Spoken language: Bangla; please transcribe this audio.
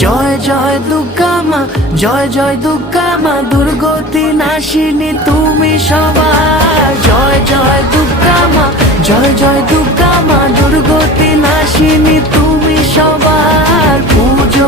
জয় জয় দুর্গা মা, জয় জয় দুর্গা মা, দুর্গতি নাশিনী তুমি সবার। জয় জয় দুর্গা মা, জয় জয় দুর্গা মা, দুর্গতি নাশিনী তুমি সবার। পুজো